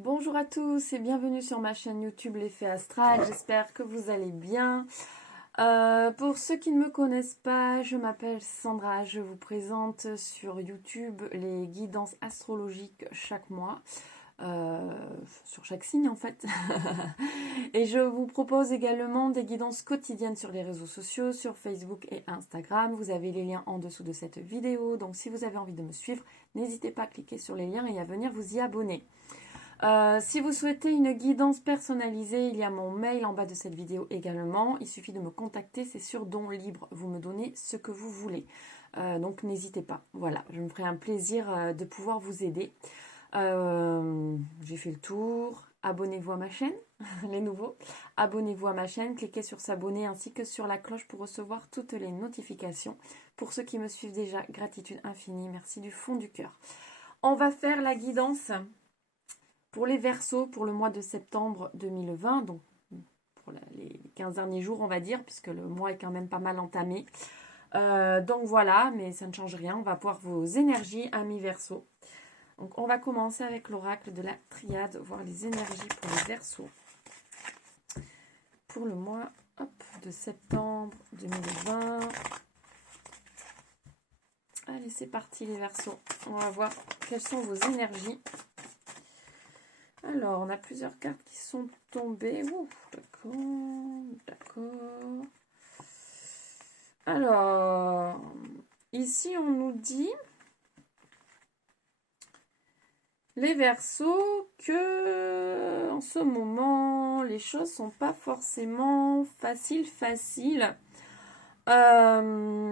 Bonjour à tous et bienvenue sur ma chaîne YouTube L'Effet Astral. J'espère que vous allez bien. Pour ceux qui ne me connaissent pas, je m'appelle Sandra. Je vous présente sur YouTube les guidances astrologiques chaque mois. Sur chaque signe en fait. Et je vous propose également des guidances quotidiennes sur les réseaux sociaux, sur Facebook et Instagram. Vous avez les liens en dessous de cette vidéo. Donc si vous avez envie de me suivre, n'hésitez pas à cliquer sur les liens et à venir vous y abonner. Si vous souhaitez une guidance personnalisée, il y a mon mail en bas de cette vidéo également. Il suffit de me contacter, c'est sur don libre. Vous me donnez ce que vous voulez. Donc n'hésitez pas. Voilà, je me ferai un plaisir de pouvoir vous aider. J'ai fait le tour. Abonnez-vous à ma chaîne, les nouveaux. Abonnez-vous à ma chaîne, cliquez sur s'abonner ainsi que sur la cloche pour recevoir toutes les notifications. Pour ceux qui me suivent déjà, gratitude infinie. Merci du fond du cœur. On va faire la guidance pour les Verseaux, pour le mois de septembre 2020, donc pour les 15 derniers jours, on va dire, puisque le mois est quand même pas mal entamé. Donc voilà, mais ça ne change rien. On va voir vos énergies, amis Verseaux. Donc on va commencer avec l'oracle de la triade, voir les énergies pour les Verseaux. Pour le mois de septembre 2020. Allez, c'est parti les Verseaux. On va voir quelles sont vos énergies. Alors, on a plusieurs cartes qui sont tombées. Ouh, d'accord. Alors, ici, on nous dit, les Verseaux, que en ce moment, les choses sont pas forcément faciles. Elles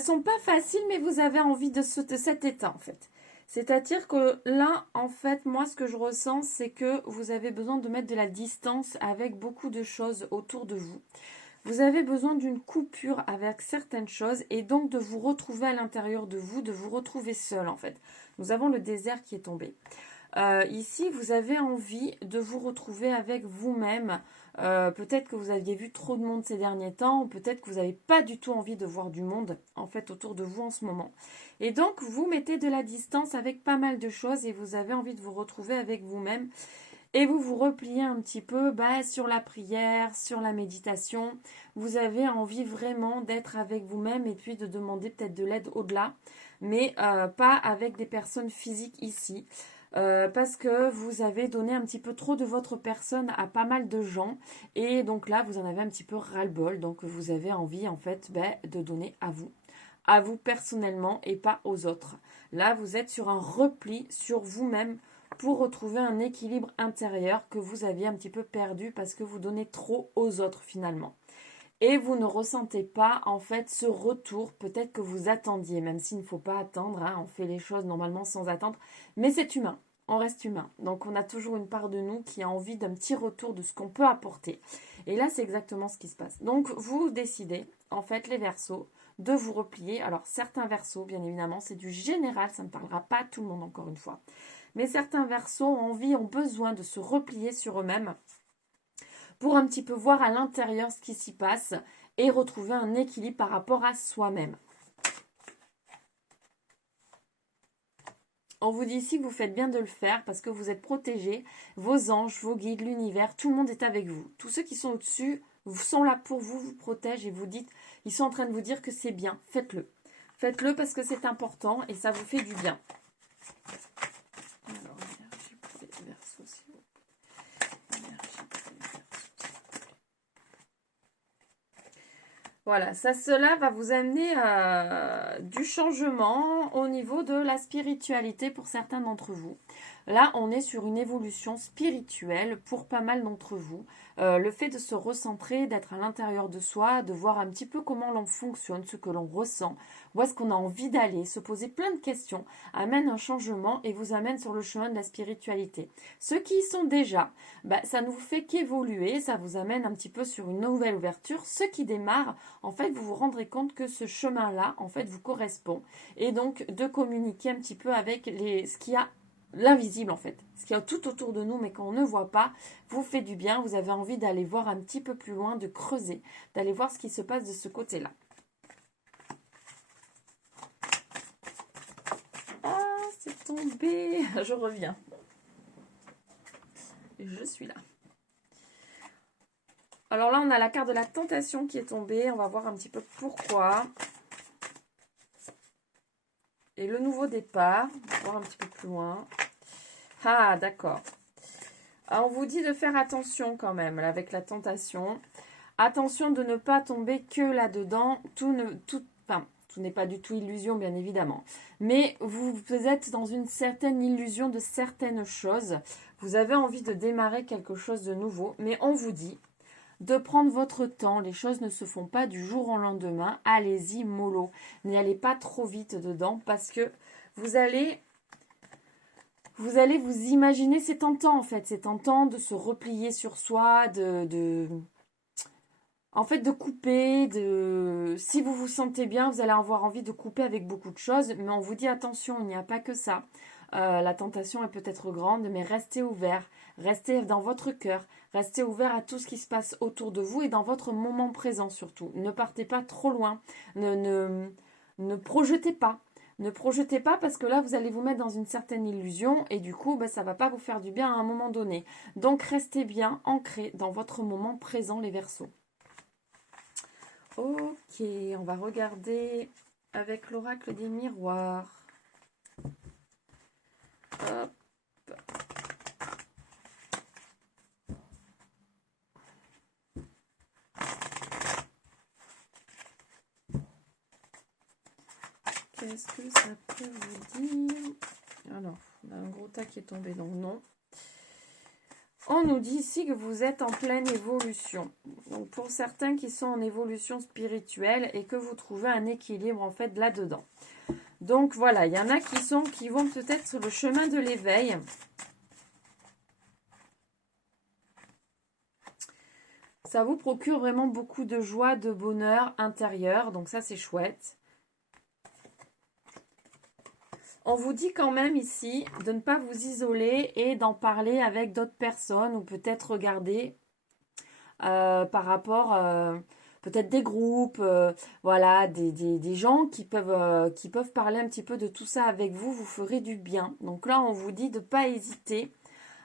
sont pas faciles, mais vous avez envie de cet état, en fait. C'est-à-dire que là, en fait, moi, ce que je ressens, c'est que vous avez besoin de mettre de la distance avec beaucoup de choses autour de vous. Vous avez besoin d'une coupure avec certaines choses et donc de vous retrouver à l'intérieur de vous, de vous retrouver seul, en fait. Nous avons le désert qui est tombé. Ici, vous avez envie de vous retrouver avec vous-même. Peut-être que vous aviez vu trop de monde ces derniers temps, ou peut-être que vous n'avez pas du tout envie de voir du monde en fait autour de vous en ce moment. Et donc, vous mettez de la distance avec pas mal de choses et vous avez envie de vous retrouver avec vous-même. Et vous vous repliez un petit peu sur la prière, sur la méditation. Vous avez envie vraiment d'être avec vous-même et puis de demander peut-être de l'aide au-delà, mais pas avec des personnes physiques ici. Parce que vous avez donné un petit peu trop de votre personne à pas mal de gens et donc là vous en avez un petit peu ras-le-bol, donc vous avez envie en fait de donner à vous personnellement et pas aux autres. Là vous êtes sur un repli sur vous-même pour retrouver un équilibre intérieur que vous aviez un petit peu perdu parce que vous donnez trop aux autres finalement. Et vous ne ressentez pas en fait ce retour peut-être que vous attendiez, même s'il ne faut pas attendre, hein, on fait les choses normalement sans attendre, mais c'est humain, on reste humain. Donc on a toujours une part de nous qui a envie d'un petit retour de ce qu'on peut apporter. Et là c'est exactement ce qui se passe. Donc vous décidez, en fait les Verseaux, de vous replier. Alors certains Verseaux, bien évidemment, c'est du général, ça ne parlera pas à tout le monde encore une fois. Mais certains Verseaux ont besoin de se replier sur eux-mêmes pour un petit peu voir à l'intérieur ce qui s'y passe et retrouver un équilibre par rapport à soi-même. On vous dit ici que vous faites bien de le faire parce que vous êtes protégés, vos anges, vos guides, l'univers, tout le monde est avec vous. Tous ceux qui sont au-dessus sont là pour vous, vous protègent et vous dites, ils sont en train de vous dire que c'est bien, faites-le. Faites-le parce que c'est important et ça vous fait du bien. Alors, énergie pour les Verseaux, s'il vous plaît. Énergie pour les Verseaux. Voilà, cela va vous amener du changement au niveau de la spiritualité pour certains d'entre vous. Là, on est sur une évolution spirituelle pour pas mal d'entre vous. Le fait de se recentrer, d'être à l'intérieur de soi, de voir un petit peu comment l'on fonctionne, ce que l'on ressent, où est-ce qu'on a envie d'aller, se poser plein de questions, amène un changement et vous amène sur le chemin de la spiritualité. Ceux qui y sont déjà, ça ne vous fait qu'évoluer, ça vous amène un petit peu sur une nouvelle ouverture. Ceux qui démarrent, en fait, vous vous rendrez compte que ce chemin-là, en fait, vous correspond. Et donc, de communiquer un petit peu avec ce qu'il y a l'invisible en fait, ce qu'il y a tout autour de nous mais qu'on ne voit pas, vous fait du bien, vous avez envie d'aller voir un petit peu plus loin, de creuser, d'aller voir ce qui se passe de ce côté-là. Ah, c'est tombé, je reviens. je suis là. Alors là, on a la carte de la tentation qui est tombée. On va voir un petit peu pourquoi. Et le nouveau départ. On va voir un petit peu plus loin. Ah, d'accord. On vous dit de faire attention quand même là, avec la tentation. Attention de ne pas tomber que là-dedans. Tout n'est pas du tout illusion, bien évidemment. Mais vous êtes dans une certaine illusion de certaines choses. Vous avez envie de démarrer quelque chose de nouveau. Mais on vous dit de prendre votre temps. Les choses ne se font pas du jour au lendemain. Allez-y, mollo. N'y allez pas trop vite dedans parce que vous allez vous imaginer, c'est tentant en fait. C'est tentant de se replier sur soi, en fait, de couper, si vous vous sentez bien, vous allez avoir envie de couper avec beaucoup de choses, mais on vous dit attention, il n'y a pas que ça. La tentation est peut-être grande, mais restez ouvert, restez dans votre cœur, restez ouvert à tout ce qui se passe autour de vous et dans votre moment présent surtout. Ne partez pas trop loin, ne projetez pas. Ne projetez pas parce que là, vous allez vous mettre dans une certaine illusion et du coup, ça ne va pas vous faire du bien à un moment donné. Donc, restez bien ancré dans votre moment présent, les Verseaux. Ok, on va regarder avec l'oracle des miroirs. Hop. Qu'est-ce que ça peut vous dire? Alors, on a un gros tas qui est tombé, donc non. On nous dit ici que vous êtes en pleine évolution. Donc pour certains qui sont en évolution spirituelle et que vous trouvez un équilibre en fait là-dedans. Donc voilà, il y en a qui vont peut-être sur le chemin de l'éveil. Ça vous procure vraiment beaucoup de joie, de bonheur intérieur. Donc ça, c'est chouette. On vous dit quand même ici de ne pas vous isoler et d'en parler avec d'autres personnes ou peut-être regarder par rapport peut-être des groupes, voilà, des gens qui peuvent parler un petit peu de tout ça avec vous, vous ferez du bien. Donc là, on vous dit de ne pas hésiter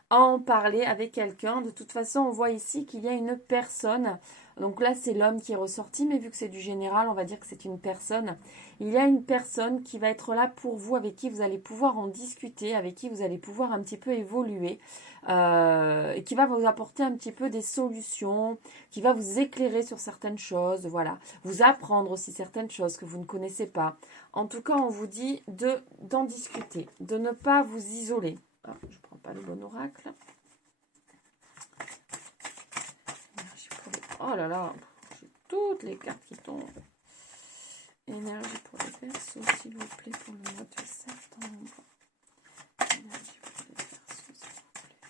à en parler avec quelqu'un. De toute façon, on voit ici qu'il y a une personne. Donc là, c'est l'homme qui est ressorti, mais vu que c'est du général, on va dire que c'est une personne. Il y a une personne qui va être là pour vous, avec qui vous allez pouvoir en discuter, avec qui vous allez pouvoir un petit peu évoluer, et qui va vous apporter un petit peu des solutions, qui va vous éclairer sur certaines choses, voilà. Vous apprendre aussi certaines choses que vous ne connaissez pas. En tout cas, on vous dit d'en discuter, de ne pas vous isoler. Ah, je ne prends pas le bon oracle. Oh là là, j'ai toutes les cartes qui tombent. Énergie pour les Verseaux, s'il vous plaît, pour le mois de septembre. Énergie pour les Verseaux, s'il vous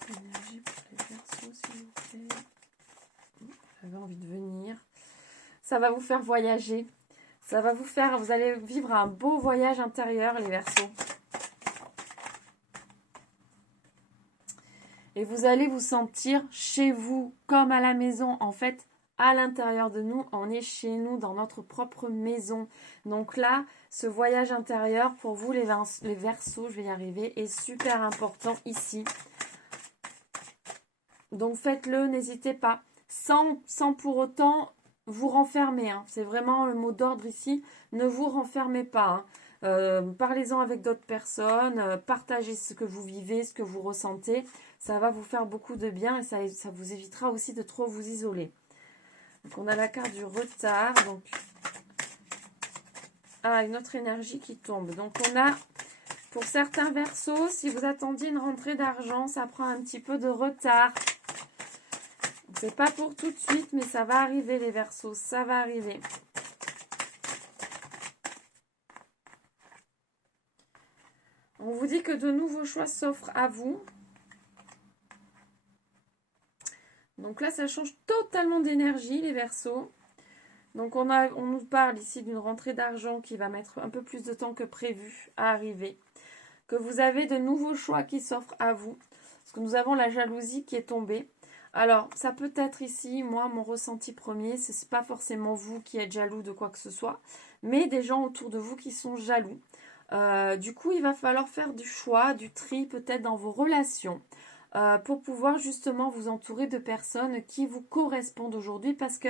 plaît. Énergie pour les Verseaux, s'il vous plaît. J'avais envie de venir. Ça va vous faire voyager. Vous allez vivre un beau voyage intérieur, les Verseaux. Et vous allez vous sentir chez vous, comme à la maison. En fait, à l'intérieur de nous, on est chez nous, dans notre propre maison. Donc là, ce voyage intérieur, pour vous, les Verseaux, je vais y arriver, est super important ici. Donc faites-le, n'hésitez pas. Sans pour autant vous renfermer. Hein. C'est vraiment le mot d'ordre ici. Ne vous renfermez pas. Hein. Parlez-en avec d'autres personnes. Partagez ce que vous vivez, ce que vous ressentez. Ça va vous faire beaucoup de bien et ça vous évitera aussi de trop vous isoler. Donc on a la carte du retard. Donc une autre énergie qui tombe. Donc on a, pour certains Verseaux, si vous attendiez une rentrée d'argent, ça prend un petit peu de retard. C'est pas pour tout de suite, mais ça va arriver les Verseaux, ça va arriver. On vous dit que de nouveaux choix s'offrent à vous. Donc là, ça change totalement d'énergie, les Verseaux. Donc on nous parle ici d'une rentrée d'argent qui va mettre un peu plus de temps que prévu à arriver. Que vous avez de nouveaux choix qui s'offrent à vous. Parce que nous avons la jalousie qui est tombée. Alors, ça peut être ici, moi, mon ressenti premier, ce n'est pas forcément vous qui êtes jaloux de quoi que ce soit, mais des gens autour de vous qui sont jaloux. Du coup, il va falloir faire du choix, du tri peut-être dans vos relations pour pouvoir justement vous entourer de personnes qui vous correspondent aujourd'hui parce que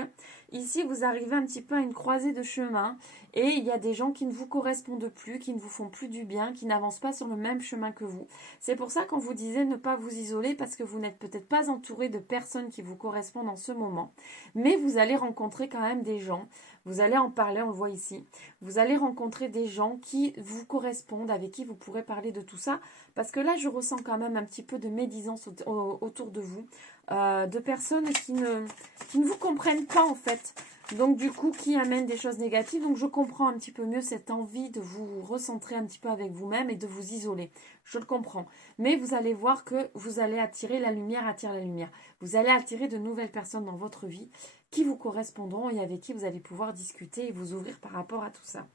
ici, vous arrivez un petit peu à une croisée de chemin et il y a des gens qui ne vous correspondent plus, qui ne vous font plus du bien, qui n'avancent pas sur le même chemin que vous. C'est pour ça qu'on vous disait ne pas vous isoler parce que vous n'êtes peut-être pas entouré de personnes qui vous correspondent en ce moment, mais vous allez rencontrer quand même des gens. Vous allez en parler, on le voit ici. Vous allez rencontrer des gens qui vous correspondent, avec qui vous pourrez parler de tout ça. Parce que là, je ressens quand même un petit peu de médisance autour de vous. De personnes qui ne vous comprennent pas en fait. Donc du coup, qui amènent des choses négatives. Donc je comprends un petit peu mieux cette envie de vous recentrer un petit peu avec vous-même et de vous isoler. Je le comprends. Mais vous allez voir que vous allez attirer la lumière, attire la lumière. Vous allez attirer de nouvelles personnes dans votre vie qui vous correspondront et avec qui vous allez pouvoir discuter et vous ouvrir par rapport à tout ça.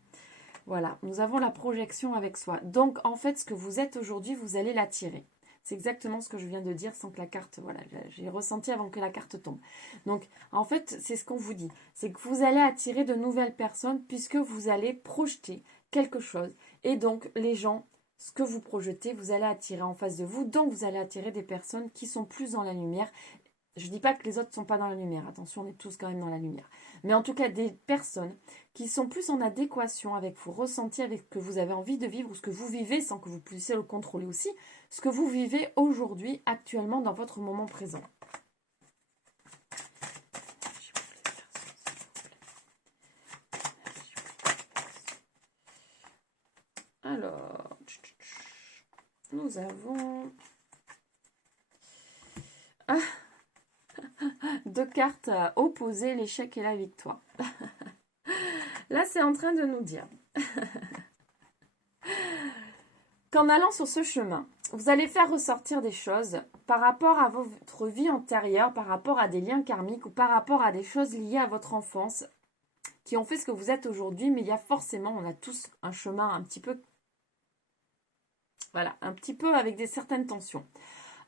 Voilà, nous avons la projection avec soi. Donc, en fait, ce que vous êtes aujourd'hui, vous allez l'attirer. C'est exactement ce que je viens de dire sans que la carte, voilà, j'ai ressenti avant que la carte tombe. Donc, en fait, c'est ce qu'on vous dit. C'est que vous allez attirer de nouvelles personnes puisque vous allez projeter quelque chose. Et donc, les gens, ce que vous projetez, vous allez attirer en face de vous. Donc, vous allez attirer des personnes qui sont plus dans la lumière. Je ne dis pas que les autres ne sont pas dans la lumière. Attention, on est tous quand même dans la lumière. Mais en tout cas, des personnes qui sont plus en adéquation avec vos ressentis, avec ce que vous avez envie de vivre, ou ce que vous vivez sans que vous puissiez le contrôler aussi, ce que vous vivez aujourd'hui, actuellement, dans votre moment présent. Alors, nous avons... deux cartes opposées, l'échec et la victoire. Là, c'est en train de nous dire qu'en allant sur ce chemin, vous allez faire ressortir des choses par rapport à votre vie antérieure, par rapport à des liens karmiques ou par rapport à des choses liées à votre enfance qui ont fait ce que vous êtes aujourd'hui, mais il y a forcément, on a tous un chemin un petit peu, voilà, un petit peu avec certaines tensions.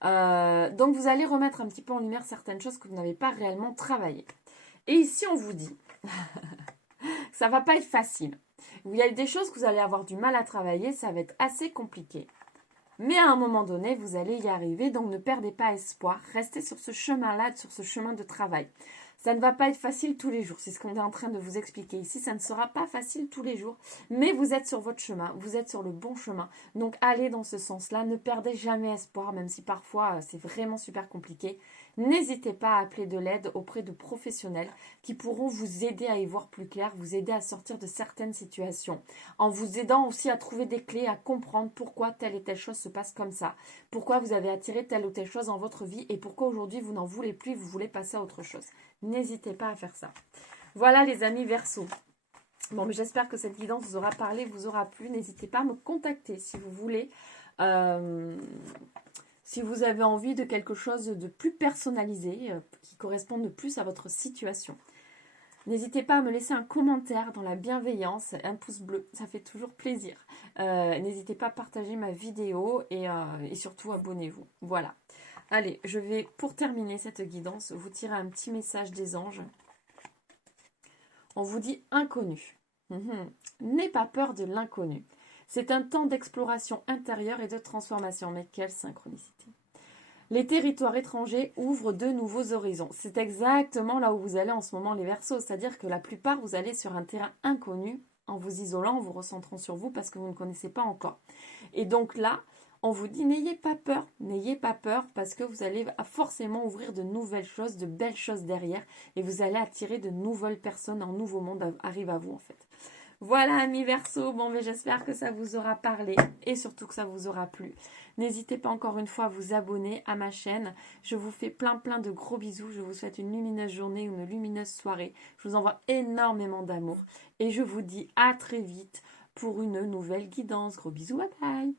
Donc vous allez remettre un petit peu en lumière certaines choses que vous n'avez pas réellement travaillées. Et ici, on vous dit, ça va pas être facile. Il y a des choses que vous allez avoir du mal à travailler, ça va être assez compliqué. Mais à un moment donné, vous allez y arriver, donc ne perdez pas espoir. Restez sur ce chemin-là, sur ce chemin de travail. Ça ne va pas être facile tous les jours, c'est ce qu'on est en train de vous expliquer ici. Ça ne sera pas facile tous les jours, mais vous êtes sur votre chemin, vous êtes sur le bon chemin. Donc allez dans ce sens-là, ne perdez jamais espoir, même si parfois c'est vraiment super compliqué. N'hésitez pas à appeler de l'aide auprès de professionnels qui pourront vous aider à y voir plus clair, vous aider à sortir de certaines situations, en vous aidant aussi à trouver des clés, à comprendre pourquoi telle et telle chose se passe comme ça, pourquoi vous avez attiré telle ou telle chose dans votre vie et pourquoi aujourd'hui vous n'en voulez plus, vous voulez passer à autre chose. N'hésitez pas à faire ça. Voilà les amis Verseau. Bon, mais j'espère que cette guidance vous aura parlé, vous aura plu. N'hésitez pas à me contacter si vous voulez. Si vous avez envie de quelque chose de plus personnalisé, qui corresponde plus à votre situation. N'hésitez pas à me laisser un commentaire dans la bienveillance, un pouce bleu, ça fait toujours plaisir. N'hésitez pas à partager ma vidéo et surtout abonnez-vous. Voilà. Allez, je vais, pour terminer cette guidance, vous tirer un petit message des anges. On vous dit inconnu. N'aie pas peur de l'inconnu. C'est un temps d'exploration intérieure et de transformation. Mais quelle synchronicité. Les territoires étrangers ouvrent de nouveaux horizons. C'est exactement là où vous allez en ce moment les Verseaux. C'est-à-dire que la plupart, vous allez sur un terrain inconnu en vous isolant, en vous recentrant sur vous parce que vous ne connaissez pas encore. Et donc là, on vous dit n'ayez pas peur parce que vous allez forcément ouvrir de nouvelles choses, de belles choses derrière et vous allez attirer de nouvelles personnes, un nouveau monde arrive à vous en fait. Voilà amis Verseau, bon mais j'espère que ça vous aura parlé et surtout que ça vous aura plu. N'hésitez pas encore une fois à vous abonner à ma chaîne. Je vous fais plein de gros bisous. Je vous souhaite une lumineuse journée ou une lumineuse soirée. Je vous envoie énormément d'amour et je vous dis à très vite pour une nouvelle guidance. Gros bisous, bye bye.